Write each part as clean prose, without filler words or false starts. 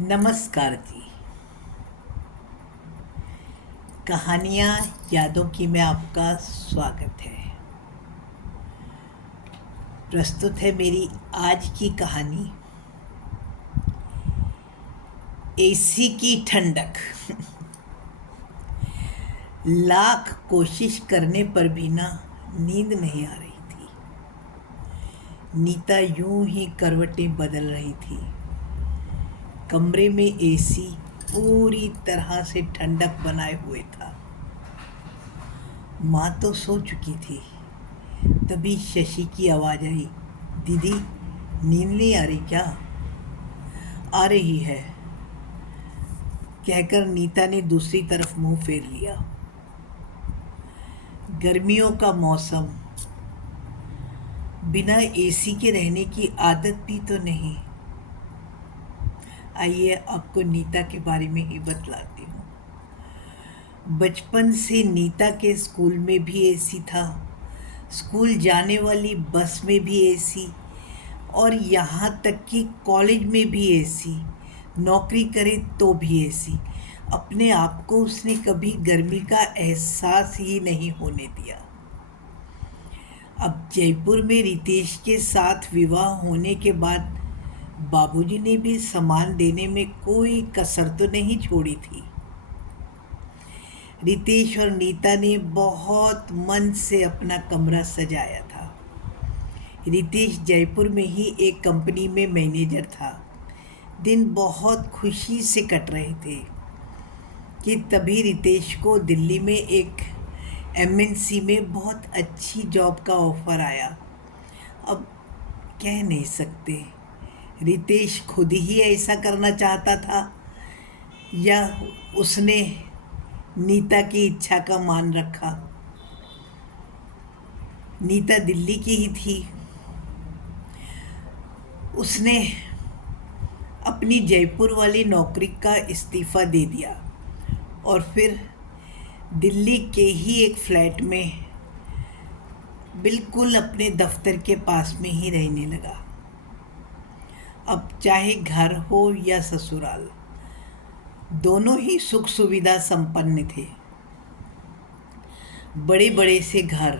नमस्कार जी। कहानियाँ यादों की में आपका स्वागत है। प्रस्तुत है मेरी आज की कहानी, एसी की ठंडक। लाख कोशिश करने पर भी नींद नहीं आ रही थी। नीता यूं ही करवटें बदल रही थी। कमरे में एसी पूरी तरह से ठंडक बनाए हुए था। माँ तो सो चुकी थी। तभी शशि की आवाज़ आई, दीदी नींद नहीं आ रही क्या? आ रही है, कहकर नीता ने दूसरी तरफ मुंह फेर लिया। गर्मियों का मौसम, बिना एसी के रहने की आदत भी तो नहीं। आइए आपको नीता के बारे में ही बतलाती हूँ। बचपन से नीता के स्कूल में भी एसी था, स्कूल जाने वाली बस में भी एसी, और यहाँ तक कि कॉलेज में भी एसी, नौकरी करे तो भी एसी। अपने आप को उसने कभी गर्मी का एहसास ही नहीं होने दिया। अब जयपुर में रितेश के साथ विवाह होने के बाद बाबूजी ने भी सामान देने में कोई कसर तो नहीं छोड़ी थी। रितेश और नीता ने बहुत मन से अपना कमरा सजाया था। रितेश जयपुर में ही एक कंपनी में मैनेजर था। दिन बहुत खुशी से कट रहे थे कि तभी रितेश को दिल्ली में एक एमएनसी में बहुत अच्छी जॉब का ऑफ़र आया। अब कह नहीं सकते रितेश खुद ही ऐसा करना चाहता था या उसने नीता की इच्छा का मान रखा। नीता दिल्ली की ही थी। उसने अपनी जयपुर वाली नौकरी का इस्तीफ़ा दे दिया और फिर दिल्ली के ही एक फ्लैट में बिल्कुल अपने दफ्तर के पास में ही रहने लगा। अब चाहे घर हो या ससुराल, दोनों ही सुख सुविधा संपन्न थे। बड़े बड़े से घर।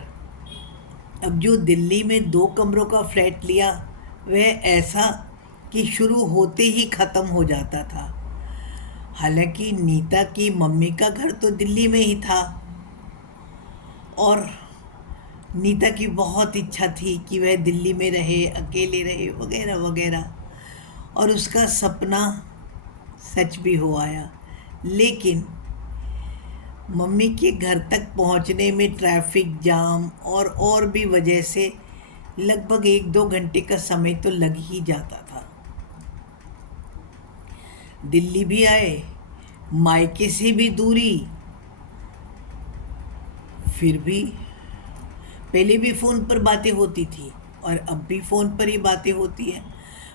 अब जो दिल्ली में 2 कमरों का फ्लैट लिया वह ऐसा कि शुरू होते ही ख़त्म हो जाता था। हालांकि नीता की मम्मी का घर तो दिल्ली में ही था और नीता की बहुत इच्छा थी कि वह दिल्ली में रहे, अकेले रहे, वगैरह वगैरह, और उसका सपना सच भी हो आया। लेकिन मम्मी के घर तक पहुंचने में ट्रैफिक जाम और भी वजह से लगभग 1-2 घंटे का समय तो लग ही जाता था। दिल्ली भी आए, मायके से भी दूरी, फिर भी पहले भी फ़ोन पर बातें होती थी और अब भी फ़ोन पर ही बातें होती हैं।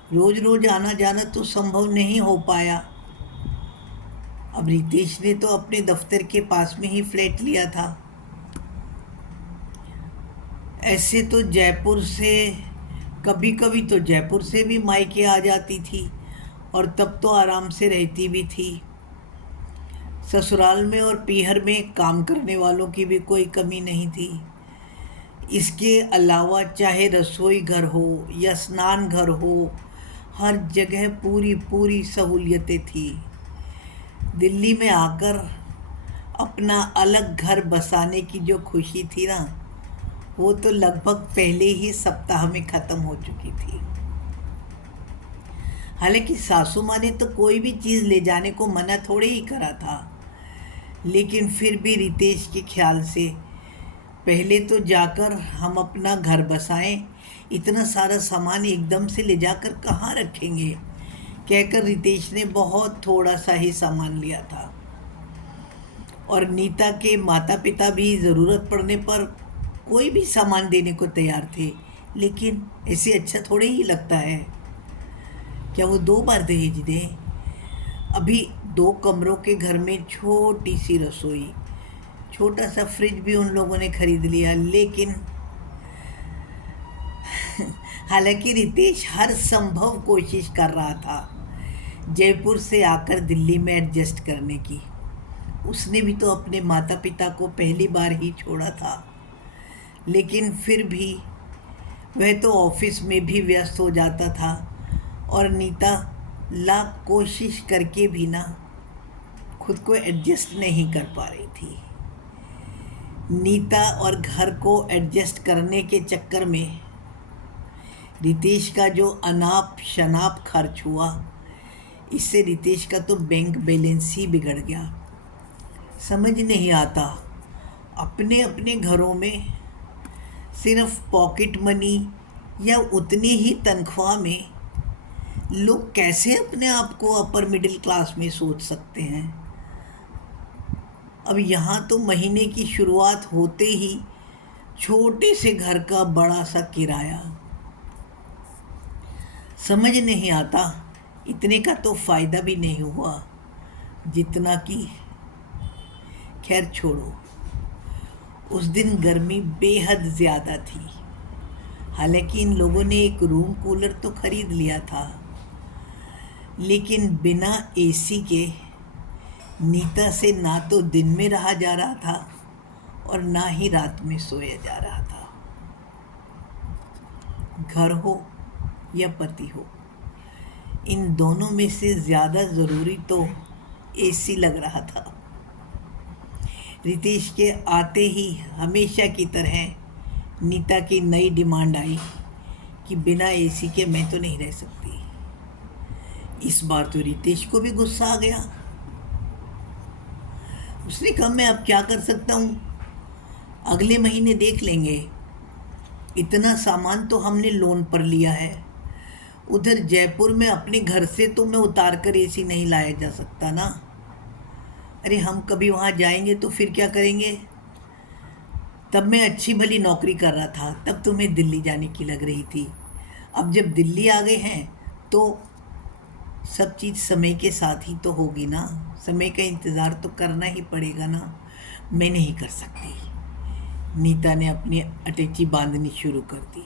रोज़ रोज़ आना जाना तो संभव नहीं हो पाया। अब रितेश ने तो अपने दफ्तर के पास में ही फ्लैट लिया था। ऐसे तो जयपुर से कभी कभी तो जयपुर से भी मायके आ जाती थी और तब तो आराम से रहती भी थी। ससुराल में और पीहर में काम करने वालों की भी कोई कमी नहीं थी। इसके अलावा चाहे रसोई घर हो या स्नान घर हो, हर जगह पूरी पूरी सहूलियतें थी। दिल्ली में आकर अपना अलग घर बसाने की जो खुशी थी वो तो लगभग पहले ही सप्ताह में ख़त्म हो चुकी थी। हालांकि सासू माँ ने तो कोई भी चीज़ ले जाने को मना थोड़े ही करा था, लेकिन फिर भी रितेश के ख्याल से पहले तो जाकर हम अपना घर बसाएं, इतना सारा सामान एकदम से ले जाकर कहाँ रखेंगे, कहकर रितेश ने बहुत थोड़ा सा ही सामान लिया था। और नीता के माता पिता भी ज़रूरत पड़ने पर कोई भी सामान देने को तैयार थे, लेकिन ऐसे अच्छा थोड़े ही लगता है क्या वो 2 बार दहेज दें। अभी 2 कमरों के घर में छोटी सी रसोई, छोटा सा फ्रिज भी उन लोगों ने खरीद लिया। लेकिन हालांकि रितेश हर संभव कोशिश कर रहा था जयपुर से आकर दिल्ली में एडजस्ट करने की। उसने भी तो अपने माता पिता को पहली बार ही छोड़ा था, लेकिन फिर भी वह तो ऑफिस में भी व्यस्त हो जाता था और नीता लाख कोशिश करके भी ना खुद को एडजस्ट नहीं कर पा रही थी। नीता और घर को एडजस्ट करने के चक्कर में रितेश का जो अनाप शनाप खर्च हुआ, इससे रितेश का तो बैंक बैलेंस ही बिगड़ गया। समझ नहीं आता अपने अपने घरों में सिर्फ पॉकेट मनी या उतनी ही तनख्वाह में लोग कैसे अपने आप को अपर मिडिल क्लास में सोच सकते हैं। अब यहाँ तो महीने की शुरुआत होते ही छोटे से घर का बड़ा सा किराया। समझ नहीं आता इतने का तो फ़ायदा भी नहीं हुआ जितना कि, खैर छोड़ो। उस दिन गर्मी बेहद ज़्यादा थी। हालांकि इन लोगों ने एक रूम कूलर तो ख़रीद लिया था, लेकिन बिना एसी के नीता से ना तो दिन में रहा जा रहा था और ना ही रात में सोया जा रहा था। घर हो या पति हो, इन दोनों में से ज़्यादा ज़रूरी तो एसी लग रहा था। रितेश के आते ही हमेशा की तरह नीता की नई डिमांड आई कि बिना एसी के मैं तो नहीं रह सकती। इस बार तो रितेश को भी गुस्सा आ गया। उसने कहा मैं अब क्या कर सकता हूँ, अगले महीने देख लेंगे। इतना सामान तो हमने लोन पर लिया है। उधर जयपुर में अपने घर से तो मैं उतार कर एसी नहीं लाया जा सकता ना। अरे हम कभी वहाँ जाएंगे तो फिर क्या करेंगे। तब मैं अच्छी भली नौकरी कर रहा था, तब तुम्हें दिल्ली जाने की लग रही थी। अब जब दिल्ली आ गए हैं तो सब चीज़ समय के साथ ही तो होगी ना। समय का इंतज़ार तो करना ही पड़ेगा ना। मैं नहीं कर सकती। नीता ने अपनी अटैची बांधनी शुरू कर दी।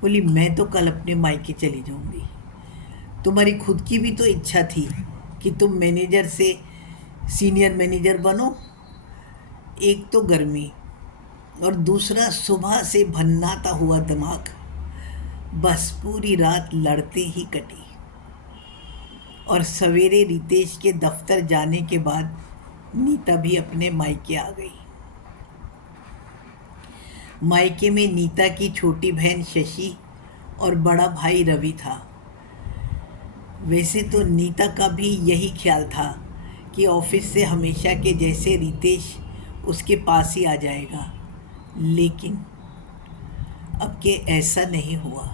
बोली मैं तो कल अपने मायके चली जाऊंगी। तुम्हारी खुद की भी तो इच्छा थी कि तुम मैनेजर से सीनियर मैनेजर बनो। एक तो गर्मी और दूसरा सुबह से भन्नाता हुआ दिमाग, बस पूरी रात लड़ते ही कटी। और सवेरे रितेश के दफ्तर जाने के बाद नीता भी अपने मायके आ गई। मायके में नीता की छोटी बहन शशि और बड़ा भाई रवि था। वैसे तो नीता का भी यही ख्याल था कि ऑफिस से हमेशा के जैसे रितेश उसके पास ही आ जाएगा, लेकिन अब के ऐसा नहीं हुआ।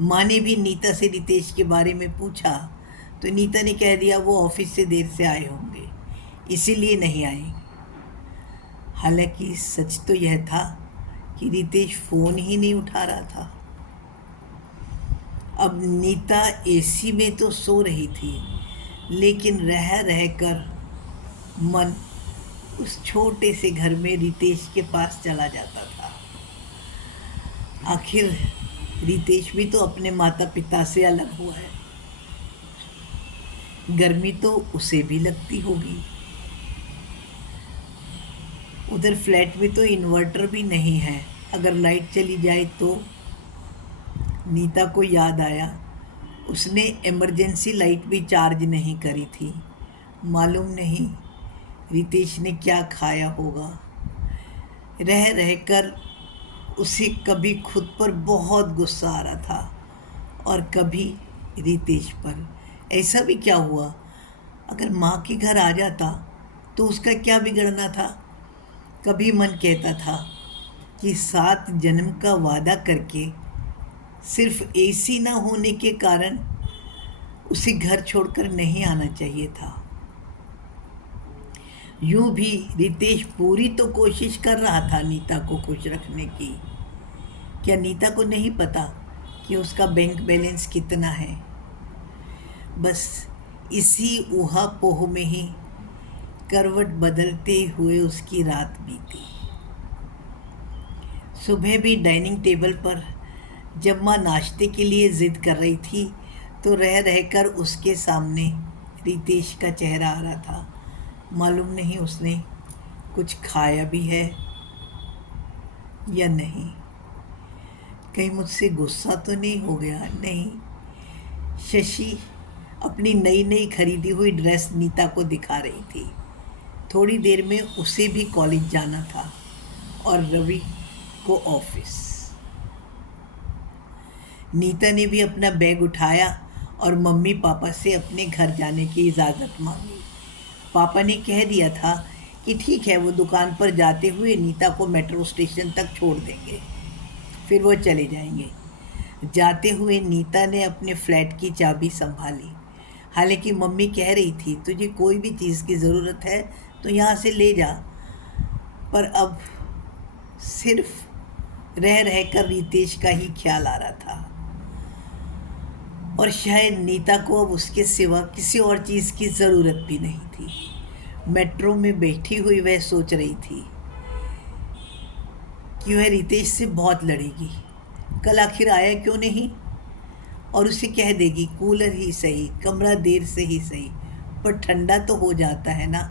माँ ने भी नीता से रितेश के बारे में पूछा तो नीता ने कह दिया वो ऑफिस से देर से आए होंगे, इसीलिए नहीं आए। हालांकि सच तो यह था कि रितेश फ़ोन ही नहीं उठा रहा था। अब नीता एसी में तो सो रही थी, लेकिन रह रह कर मन उस छोटे से घर में रितेश के पास चला जाता था। आखिर रितेश भी तो अपने माता पिता से अलग हुआ है। गर्मी तो उसे भी लगती होगी। उधर फ्लैट में तो इन्वर्टर भी नहीं है, अगर लाइट चली जाए तो। नीता को याद आया उसने इमरजेंसी लाइट भी चार्ज नहीं करी थी। मालूम नहीं रितेश ने क्या खाया होगा। रह रहकर उसे कभी खुद पर बहुत गुस्सा आ रहा था और कभी रितेश पर। ऐसा भी क्या हुआ, अगर माँ के घर आ जाता तो उसका क्या बिगड़ना था। कभी मन कहता था कि 7 जन्म का वादा करके सिर्फ एसी ना होने के कारण उसे घर छोड़कर नहीं आना चाहिए था। यूं भी रितेश पूरी तो कोशिश कर रहा था नीता को खुश रखने की। क्या नीता को नहीं पता कि उसका बैंक बैलेंस कितना है। बस इसी ऊहा-पोह में ही करवट बदलते हुए उसकी रात बीती। सुबह भी डाइनिंग टेबल पर जब माँ नाश्ते के लिए ज़िद कर रही थी तो रह रहकर उसके सामने रितेश का चेहरा आ रहा था। मालूम नहीं उसने कुछ खाया भी है या नहीं। कहीं मुझसे गुस्सा तो नहीं हो गया? नहीं। शशि अपनी नई नई खरीदी हुई ड्रेस नीता को दिखा रही थी। थोड़ी देर में उसे भी कॉलेज जाना था और रवि को ऑफिस। नीता ने भी अपना बैग उठाया और मम्मी पापा से अपने घर जाने की इजाज़त मांगी। पापा ने कह दिया था कि ठीक है, वो दुकान पर जाते हुए नीता को मेट्रो स्टेशन तक छोड़ देंगे, फिर वो चले जाएंगे। जाते हुए नीता ने अपने फ्लैट की चाबी संभाली। हालांकि मम्मी कह रही थी तुझे कोई भी चीज़ की ज़रूरत है तो यहाँ से ले जा, पर अब सिर्फ रह रहकर रितेश का ही ख्याल आ रहा था और शायद नीता को अब उसके सिवा किसी और चीज़ की ज़रूरत भी नहीं थी। मेट्रो में बैठी हुई वह सोच रही थी कि वह रितेश से बहुत लड़ेगी। कल आखिर आया क्यों नहीं, और उसे कह देगी कूलर ही सही, कमरा देर से ही सही, पर ठंडा तो हो जाता है ना।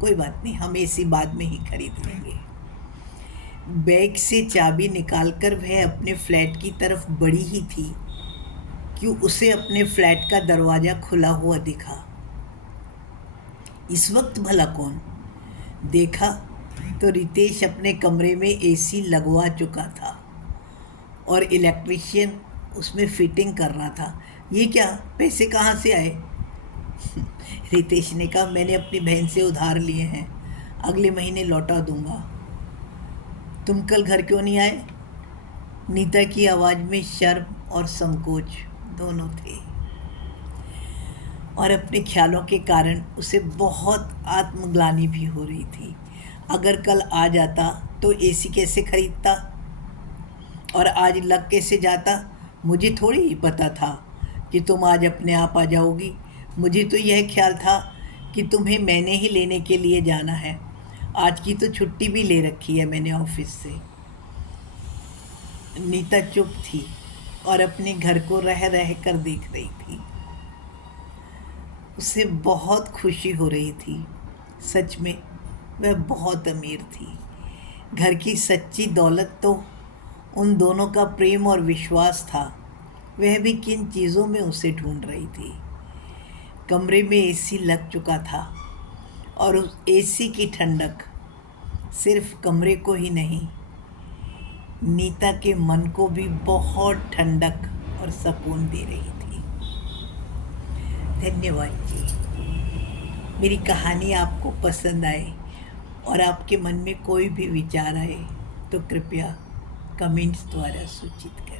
कोई बात नहीं, हम एसी बाद में ही खरीद लेंगे। बैग से चाबी निकालकर वह अपने फ्लैट की तरफ बढ़ी ही थी कि उसे अपने फ्लैट का दरवाज़ा खुला हुआ दिखा। इस वक्त भला कौन? देखा तो रितेश अपने कमरे में एसी लगवा चुका था और इलेक्ट्रीशियन उसमें फिटिंग कर रहा था। ये क्या, पैसे कहाँ से आए? रितेश ने कहा मैंने अपनी बहन से उधार लिए हैं, अगले महीने लौटा दूंगा। तुम कल घर क्यों नहीं आए? नीता की आवाज़ में शर्म और संकोच दोनों थे और अपने ख्यालों के कारण उसे बहुत आत्मग्लानि भी हो रही थी। अगर कल आ जाता तो एसी कैसे खरीदता और आज लग कैसे जाता? मुझे थोड़ी ही पता था कि तुम आज अपने आप आ जाओगी। मुझे तो यह ख्याल था कि तुम्हें मैंने ही लेने के लिए जाना है। आज की तो छुट्टी भी ले रखी है मैंने ऑफिस से। नीता चुप थी और अपने घर को रह रह कर देख रही थी। उसे बहुत खुशी हो रही थी। सच में वह बहुत अमीर थी। घर की सच्ची दौलत तो उन दोनों का प्रेम और विश्वास था। वह भी किन चीज़ों में उसे ढूंढ रही थी। कमरे में एसी लग चुका था और उस एसी की ठंडक सिर्फ कमरे को ही नहीं, नीता के मन को भी बहुत ठंडक और सुकून दे रही थी। धन्यवाद जी। मेरी कहानी आपको पसंद आए और आपके मन में कोई भी विचार आए तो कृपया कमेंट्स द्वारा सूचित करें।